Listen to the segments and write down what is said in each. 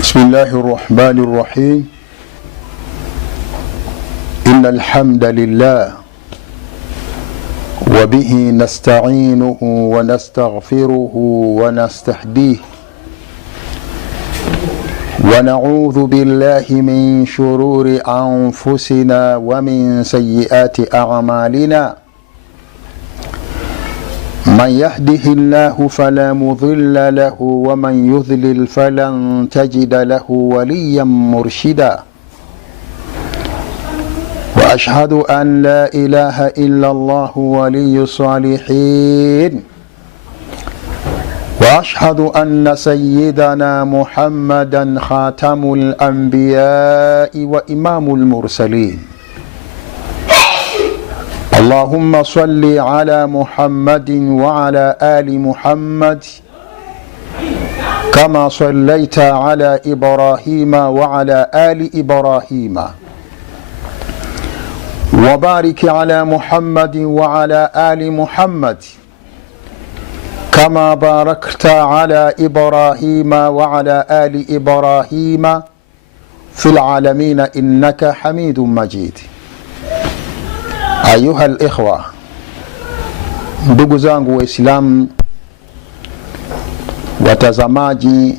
بسم الله الرحمن الرحيم. إن الحمد لله وبه نستعينه ونستغفره ونستهديه ونعوذ بالله من شرور أنفسنا ومن سيئات أعمالنا. من يهده الله فلا مضل له ومن يضلل فلن تجد له وليا مرشدا. وأشهد أن لا إله إلا الله ولي الصالحين. وأشهد أن سيدنا محمدا خاتم الأنبياء وإمام المرسلين. اللهم صل على محمد وعلى آل محمد كما صليت على إبراهيم وعلى آل إبراهيم. وبارك على محمد وعلى آل محمد كما باركت على إبراهيم وعلى آل إبراهيم في العالمين إنك حميد مجيد. Ayuha al-ikhwa, ndugu zangu Waislamu, watazamaji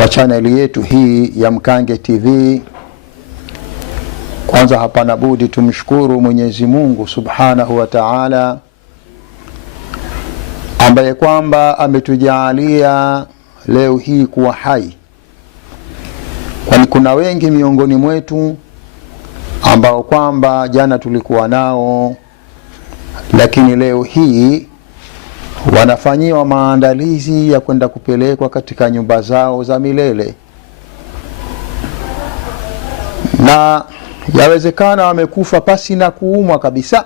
wa chaneli yetu hii ya Mkange TV, kwanza hapana budi tumshukuru Mwenyezi Mungu Subhanahu wa Ta'ala ambaye kwamba ametujalia leo hii kuwa hai, kwani kuna wengi miongoni mwetu ambao kwamba jana tulikuwa nao, lakini leo hii wanafanyiwa maandalizi ya kwenda kupelekwa katika nyumba zao za milele, na yawezekana wamekufa pasi na kuumwa kabisa,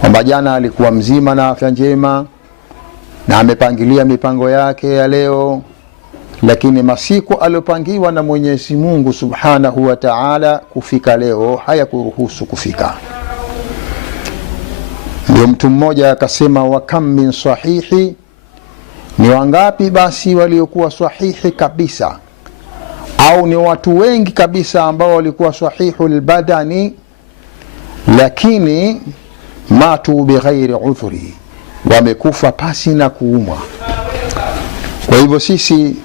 kwamba jana alikuwa mzima na afya njema na amepangilia mipango yake ya leo, lakini masiku aliopangiwa na Mwenyezi Mungu Subhanahu wa Ta'ala kufika leo hayakuruhusu kufika. Ndio mtu mmoja akasema, wa kam min sahihi, ni wangapi basi waliokuwa sahihi kabisa, au ni watu wengi kabisa ambao walikuwa sahihul badani lakini matu bighairi udhuri, wamekufa pasi na kuumwa. Kwa hivyo sisi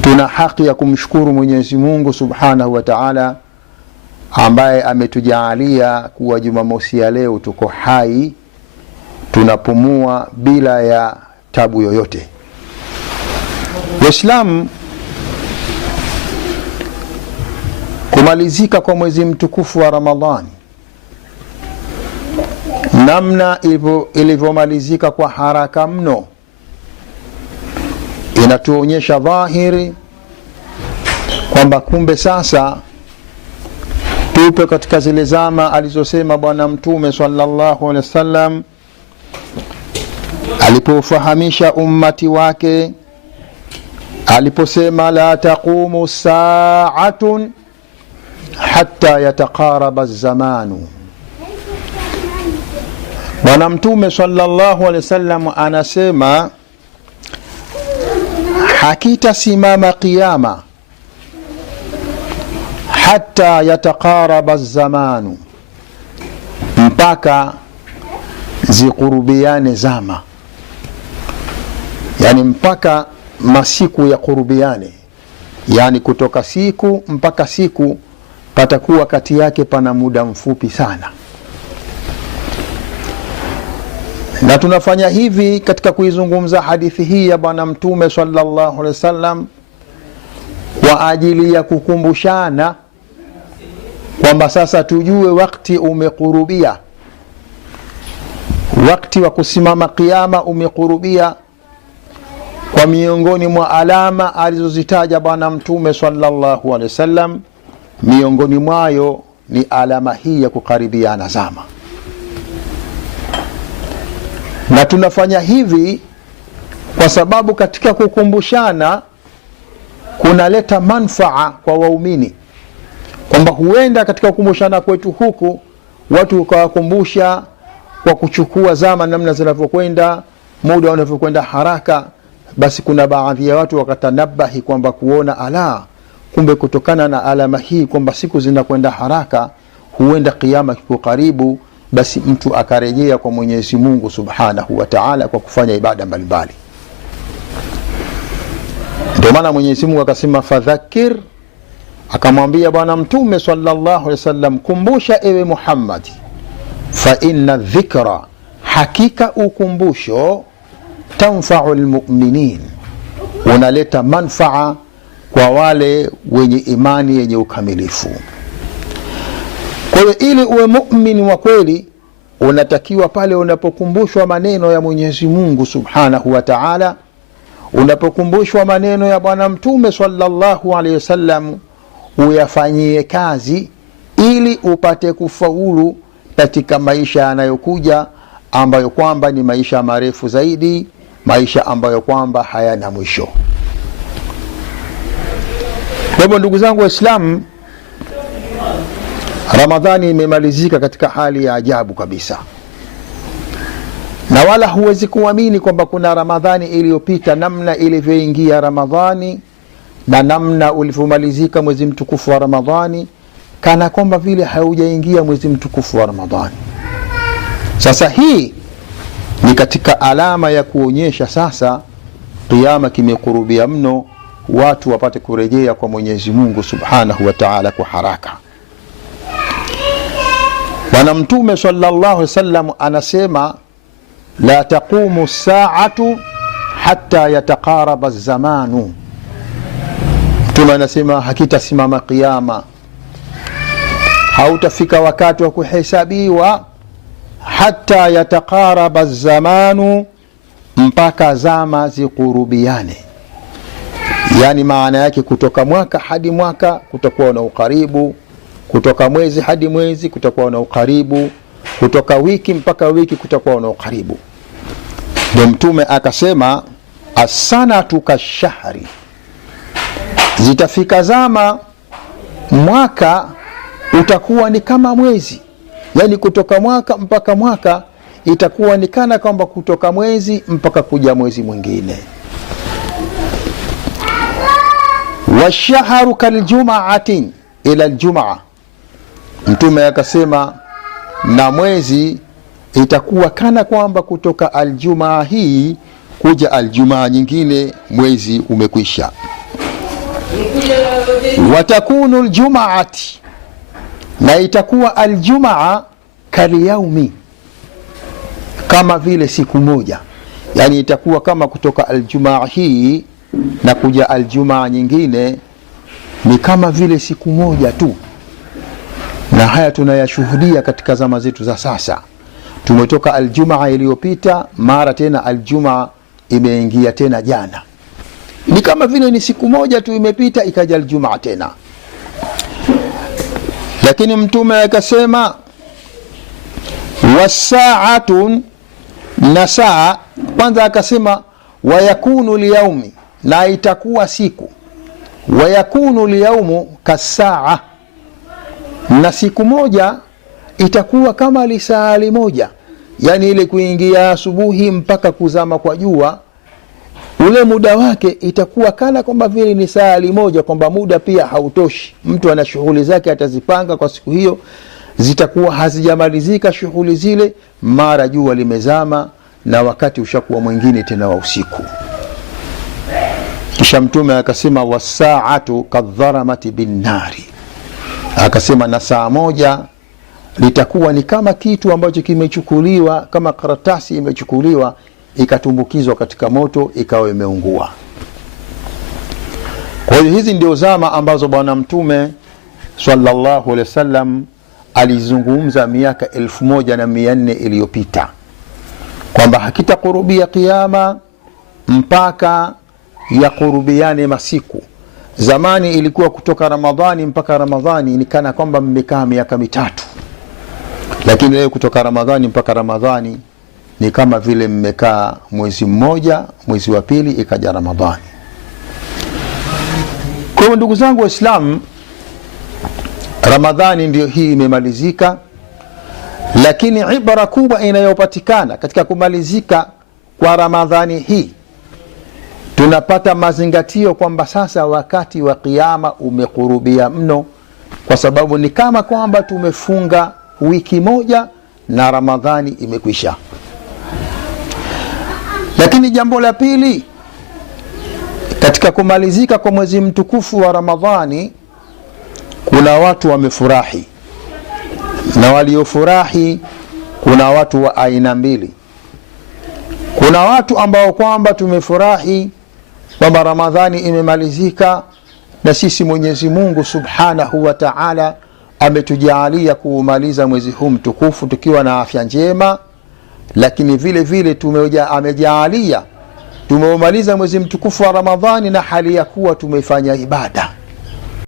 tuna haki ya kumshukuru Mwenyezi Mungu Subhanahu wa Ta'ala ambaye ametujalia kuwa Jumamosi ya leo tuko hai, tunapumua bila ya tabu yoyote. Waislamu, kumalizika kwa mwezi mtukufu wa Ramadhani, namna ilivyomalizika kwa haraka mno, inatuonyesha dhahiri kwamba kumbe sasa tupe katika zile zama alizosema Bwana Mtume sallallahu alaihi wasallam alipofahamisha ummati wake, aliposema la taqumu sa'atun hatta yataqaraba az-zamanu. Bwana Mtume sallallahu alaihi wasallam anasema hakitasimama qiyama hatta yataqaraba az-zamanu, mpaka zikurubiane zama, yani mpaka masiku ya kurubiane, yani kutoka siku mpaka siku patakuwa kati yake pana muda mfupi sana. Na tunafanya hivi katika kuizungumza hadithi hii ya Bwana Mtume sallallahu alaihi wasallam kwa ajili ya kukumbushana kwamba sasa tujue wakati umekurubia, wakati wa kusimama kiyama umekurubia. Kwa miongoni mwa alama alizozitaja Bwana Mtume sallallahu alaihi wasallam, miongoni mwayo ni alama hii ya kukaribiana zama. Na tunafanya hivi kwa sababu katika kukumbushana kunaleta manfaa kwa waumini, kwamba huenda katika kukumbushana kwetu huku watu ukawakumbusha kwa kuchukua zama namna zinavyokwenda, muda unavyokwenda haraka, basi kuna baadhi ya watu wakatanabahi kwamba kuona ala, kumbe kutokana na alama hii kwamba siku zinakwenda haraka, huenda kiyama kiko karibu, basi mtu akarejea kwa Mwenyezi Mungu Subhanahu wa Ta'ala kwa kufanya ibada mbalimbali. Ndio maana Mwenyezi Mungu akasema fadhakir, akamwambia bwana mtume sallallahu alaihi wasallam, kumbusha ewe Muhammad, fa inna dhikra, hakika ukumbusho, tanfa'u almu'minin, unaleta manfaa kwa wale wenye imani yenye ukamilifu. Kwa hiyo ili uwe mu'min wa kweli, unatakiwa pale unapokumbushwa maneno ya Mwenyezi Mungu Subhanahu wa Ta'ala, unapokumbushwa maneno ya bwana mtume sallallahu alaihi wasallam, uyafanyie kazi ili upate kufaulu katika maisha yanayokuja, ambayo kwamba ni maisha marefu zaidi, maisha ambayo kwamba hayana mwisho. Kwa hivyo ndugu zangu Waislamu, Ramadhani imemalizika katika hali ya ajabu kabisa, na wala huwezi kuamini kwamba kuna Ramadhani iliyopita, namna ilivyoingia Ramadhani na namna ulivyomalizika mwezi mtukufu wa Ramadhani, kana kwamba vile haujaingia mwezi mtukufu wa Ramadhani. Sasa hii ni katika alama ya kuonyesha sasa kiyama kimekurubia mno, watu wapate kurejea kwa Mwenyezi Mungu Subhanahu wa Ta'ala kwa haraka. Bwana mtume sallallahu alaihi wasallam anasema la taqumu saatu hatta yataqaraba zamanu. Mtume anasema hakitasimama kiyama, hautafika wakati wa kuhesabiwa, hatta yataqaraba zamanu, mpaka zama zikurubiane. Yani maana yake kutoka mwaka hadi mwaka kutakuwa na ukaribu, kutoka mwezi hadi mwezi kutakuwa na ukaribu, kutoka wiki mpaka wiki kutakuwa na ukaribu. Ndio mtume akasema as-sanatu kashahri, zitafika zama mwaka utakuwa ni kama mwezi. Yani kutoka mwaka mpaka mwaka itakuwa ni kana kwamba kutoka mwezi mpaka kuja mwezi mwingine. Washahru kaljum'atin ila aljumaa, mtume akasema na mwezi itakuwa kana kwamba kutoka aljumaa hii kuja aljumaa nyingine mwezi umekwisha. Watakunu aljumaati, na itakuwa aljumaa kaliyaumi, kama vile siku moja. Yani itakuwa kama kutoka aljumaa hii na kuja aljumaa nyingine ni kama vile siku moja tu. Na haya tunayashuhudia katika zama zetu za sasa. Tumetoka aljumaa iliyopita, mara tena aljumaa imeingia tena jana, ni kama vile ni siku moja tu imepita ikaja aljumaa tena. Lakini mtume akasema wasaatun, na saa kwanza akasema wayakunu liyaumi, na itakuwa siku, wayakunu liyaumu kasaa, na siku moja itakuwa kama lisaa limoja. Yani ile kuingia asubuhi mpaka kuzama kwa jua, ule muda wake itakuwa kana kwamba vile ni saa limoja, kwamba muda pia hautoshi. Mtu ana shughuli zake atazipanga kwa siku hiyo, zitakuwa hazijamalizika shughuli zile, mara jua limezama na wakati ushakuwa mwingine tena wa usiku. Kisha mtume akasema wasaatu kadharamati bin nari, akasema na saa moja litakuwa ni kama kitu ambacho kimechukuliwa, kama karatasi imechukuliwa ikatumbukizwa katika moto ikawa imeungua. Kwa hiyo hizi ndio zama ambazo bwana mtume sallallahu alaihi wasallam alizungumza miaka 1400 iliyopita kwamba hakitakurubia kiyama mpaka yakurubiane masiku. Zamani ilikuwa kutoka Ramadhani mpaka Ramadhani ni kana kwamba mmekaa miaka mitatu, lakini leo kutoka Ramadhani mpaka Ramadhani ni kama vile mmekaa mwezi mmoja, mwezi wa pili ikaja Ramadhani. Kwa hiyo ndugu zangu Waislamu, Ramadhani ndio hii imemalizika, lakini ibara kubwa inayopatikana katika kumalizika kwa Ramadhani hii tunapata mazingatio kwamba sasa wakati wa kiyama umekurubia mno, kwa sababu ni kama kwamba tumefunga wiki moja na Ramadhani imekwisha. Lakini jambo la pili, katika kumalizika kwa mwezi mtukufu wa Ramadhani, kuna watu wamefurahi, na waliofurahi kuna watu wa aina mbili. Kuna watu ambao kwamba tumefurahi kwamba Ramadhani imemalizika, na sisi Mwenyezi Mungu Subhanahu wa Ta'ala ametujalia kuumaliza mwezi huu mtukufu tukiwa na afya njema, lakini vile vile amejalia tumeumaliza mwezi mtukufu wa Ramadhani na hali ya kuwa tumefanya ibada.